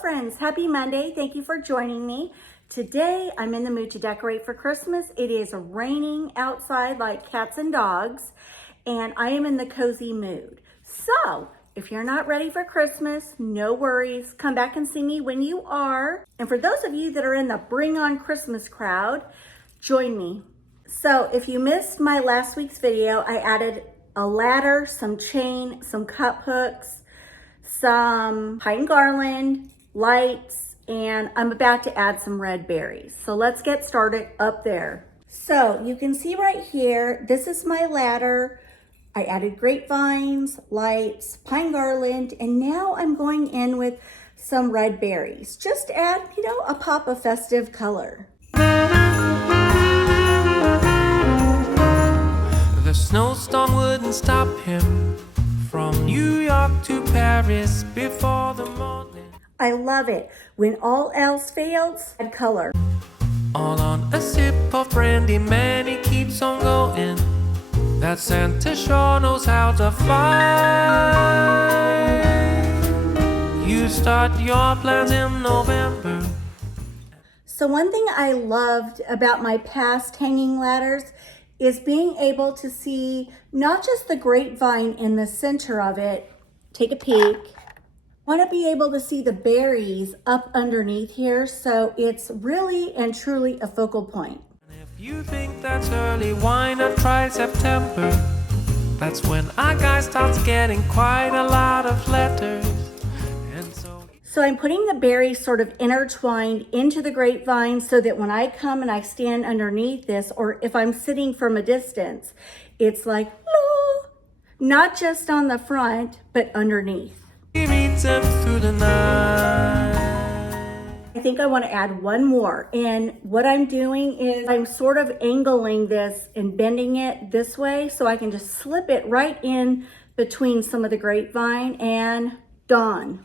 friends, happy Monday. Thank you for joining me. Today I'm in the mood to decorate for Christmas. It is raining outside like cats and dogs, and I am in the cozy mood. So if you're not ready for Christmas, no worries. Come back and see me when you are. And for those of you that are in the Bring On Christmas crowd, join me. So if you missed my last week's video, I added a ladder, some chain, some cup hooks, some pine garland, lights, and I'm about to add some red berries. So let's get started up there. So you can see right here, this is my ladder. I added grapevines, lights, pine garland, and now I'm going in with some red berries. Just add, a pop of festive color. The snowstorm wouldn't stop him from New York to Paris before the morning. I love it. When all else fails, add color. All on a sip of brandy, man, he keeps on going. That Santa sure knows how to fly. You start your plans in November. So one thing I loved about my past hanging ladders is being able to see not just the grapevine in the center of it. Take a peek. I want to be able to see the berries up underneath here, so it's really and truly a focal point. If you think that's early, why not try September? That's when our guy starts getting quite a lot of letters. And so I'm putting the berries sort of intertwined into the grapevine so that when I come and I stand underneath this, or if I'm sitting from a distance, it's like, oh, not just on the front, but underneath. he reads them through the night. I think I want to add one more. And what I'm doing is I'm sort of angling this and bending it this way so I can just slip it right in between some of the grapevine and dawn.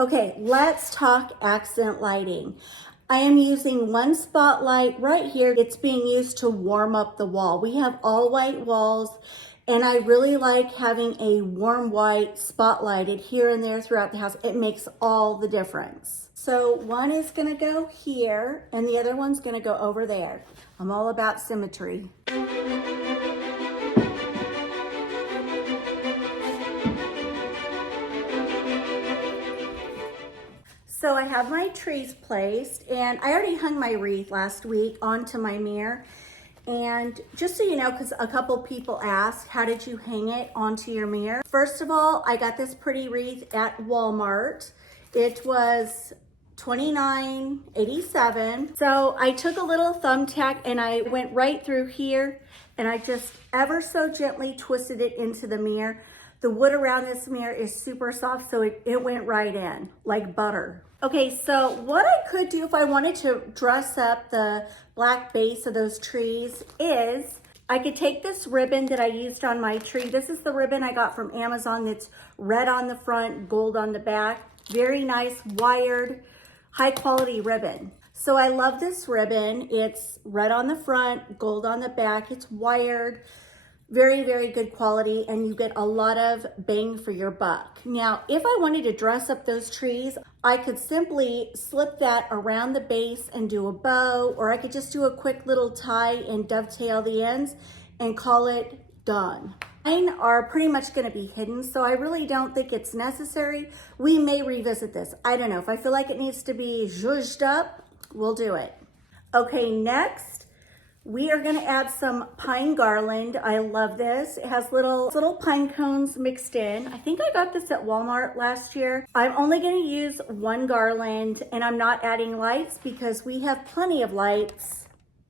Okay, let's talk accent lighting. I am using one spotlight right here. It's being used to warm up the wall. We have all white walls, and I really like having a warm white spotlighted here and there throughout the house. It makes all the difference. So one is gonna go here, and the other one's gonna go over there. I'm all about symmetry. So I have my trees placed, and I already hung my wreath last week onto my mirror. And just so you know, because a couple people asked, how did you hang it onto your mirror? First of all, I got this pretty wreath at Walmart. It was $29.87. So I took a little thumbtack and I went right through here, and I just ever so gently twisted it into the mirror. The wood around this mirror is super soft, so it went right in like butter. Okay, so what I could do if I wanted to dress up the black base of those trees is I could take this ribbon that I used on my tree. This is the ribbon I got from Amazon that's red on the front, gold on the back. Very nice, wired, high quality ribbon. So I love this ribbon. It's red on the front, gold on the back. It's wired. Very, very good quality, and you get a lot of bang for your buck. Now, if I wanted to dress up those trees, I could simply slip that around the base and do a bow, or I could just do a quick little tie and dovetail the ends and call it done. Mine are pretty much gonna be hidden, so I really don't think it's necessary. We may revisit this. I don't know. If I feel like it needs to be zhuzhed up, we'll do it. Okay, next, we are gonna add some pine garland. I love this. It has little pine cones mixed in. I think I got this at Walmart last year. I'm only gonna use one garland, and I'm not adding lights because we have plenty of lights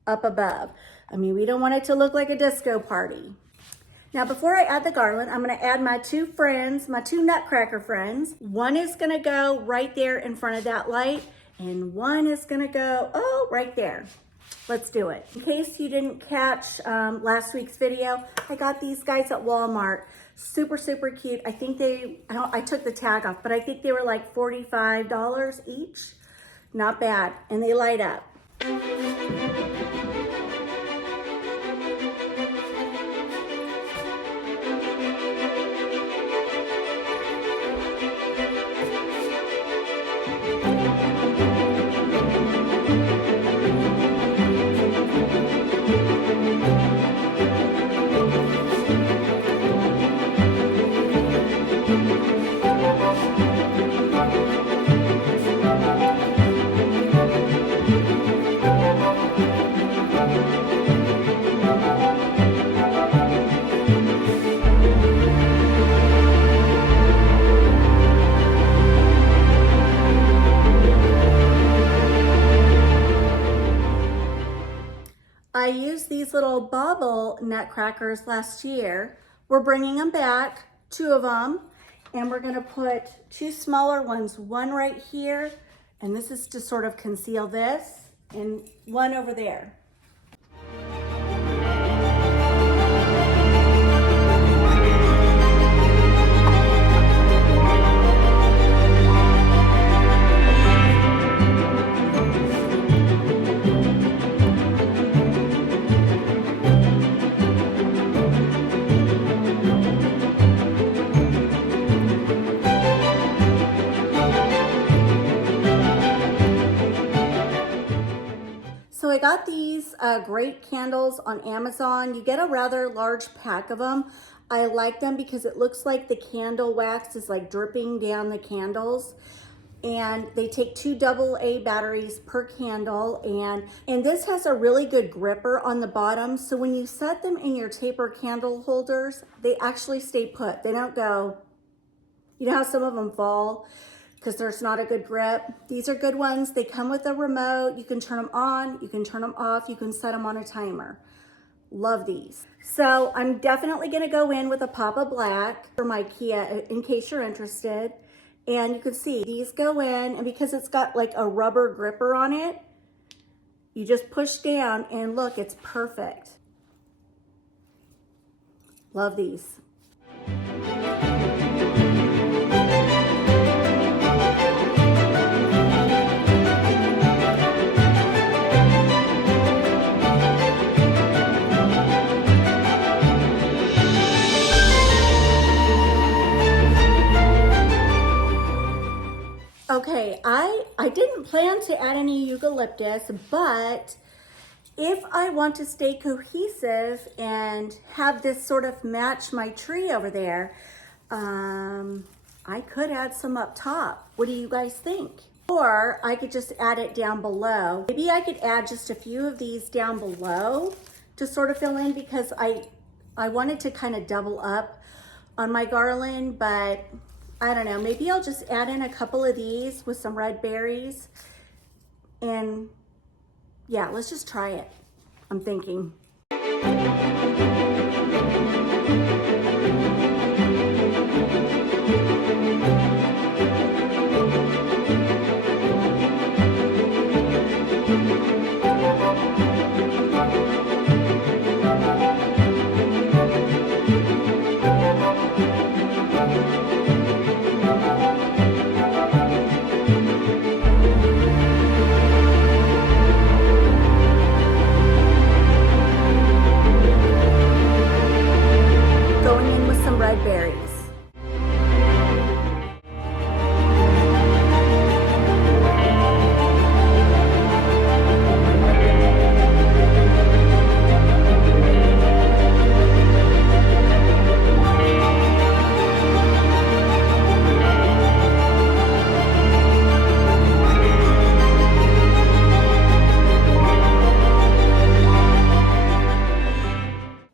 up above. I mean, we don't want it to look like a disco party. Now, before I add the garland, I'm gonna add my two friends, my two Nutcracker friends. One is gonna go right there in front of that light, and one is gonna go, right there. Let's do it. In case you didn't catch last week's video, I got these guys at Walmart. Super, super cute. I think I took the tag off, but I think they were like $45 each. Not bad, and they light up. I used these little bubble nutcrackers last year. We're bringing them back, 2 of them, and we're gonna put 2 smaller ones, one right here, and this is to sort of conceal this, and one over there. So I got these great candles on Amazon. You get a rather large pack of them. I like them because it looks like the candle wax is like dripping down the candles. And they take 2 AA batteries per candle. And this has a really good gripper on the bottom. So when you set them in your taper candle holders, they actually stay put. They don't go, you know how some of them fall because there's not a good grip? These are good ones. They come with a remote. You can turn them on, you can turn them off, you can set them on a timer. Love these. So I'm definitely gonna go in with a pop of black for my Kia in case you're interested. And you can see these go in, and because it's got like a rubber gripper on it, you just push down and look, it's perfect. Love these. Okay, I didn't plan to add any eucalyptus, but if I want to stay cohesive and have this sort of match my tree over there, I could add some up top. What do you guys think? Or I could just add it down below. Maybe I could add just a few of these down below to sort of fill in, because I wanted to kind of double up on my garland, but I don't know, maybe I'll just add in a couple of these with some red berries. And yeah, let's just try it, I'm thinking. Red berries.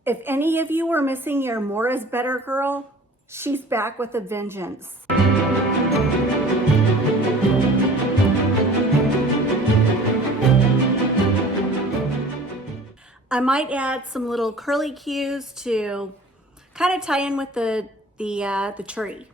If any of you were missing your Moras better girl, she's back with a vengeance. I might add some little curly cues to kind of tie in with the tree.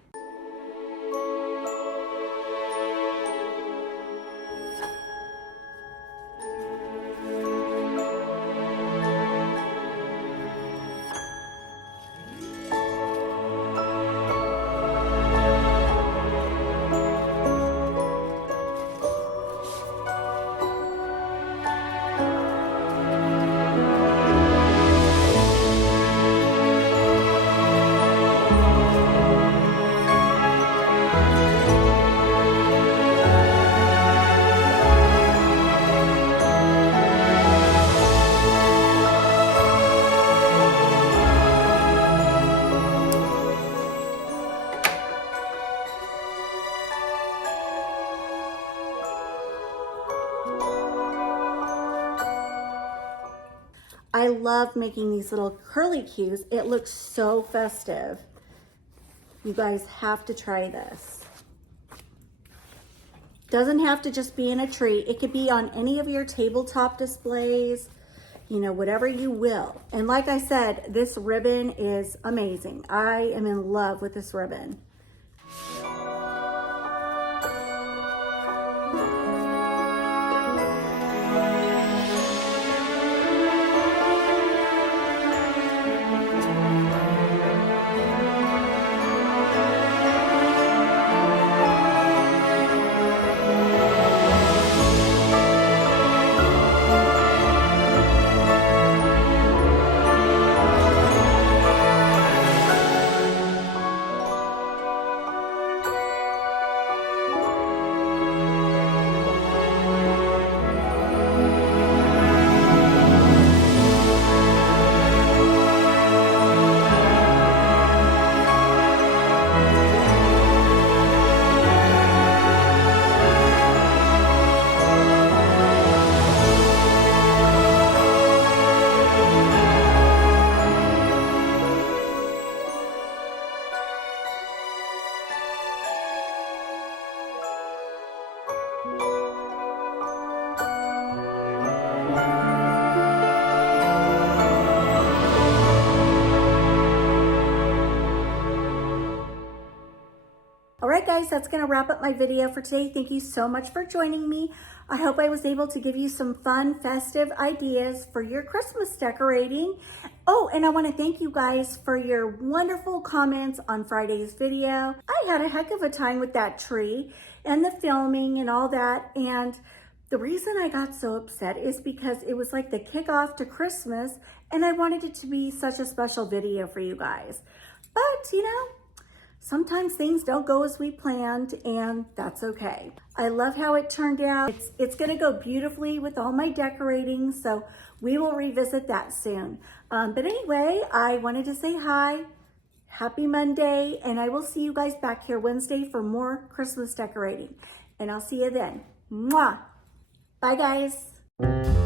I love making these little curly cues. It looks so festive. You guys have to try this. Doesn't have to just be in a tree. It could be on any of your tabletop displays, you know, whatever you will. And like I said, this ribbon is amazing. I am in love with this ribbon. All right, guys, that's going to wrap up my video for today. Thank you so much for joining me. I hope I was able to give you some fun, festive ideas for your Christmas decorating. Oh, and I want to thank you guys for your wonderful comments on Friday's video. I had a heck of a time with that tree and the filming and all that. And the reason I got so upset is because it was like the kickoff to Christmas, and I wanted it to be such a special video for you guys. But, you know, sometimes things don't go as we planned, and that's okay. I love how it turned out. It's gonna go beautifully with all my decorating, so we will revisit that soon. But anyway, I wanted to say hi, happy Monday, and I will see you guys back here Wednesday for more Christmas decorating. And I'll see you then. Mwah! Bye, guys.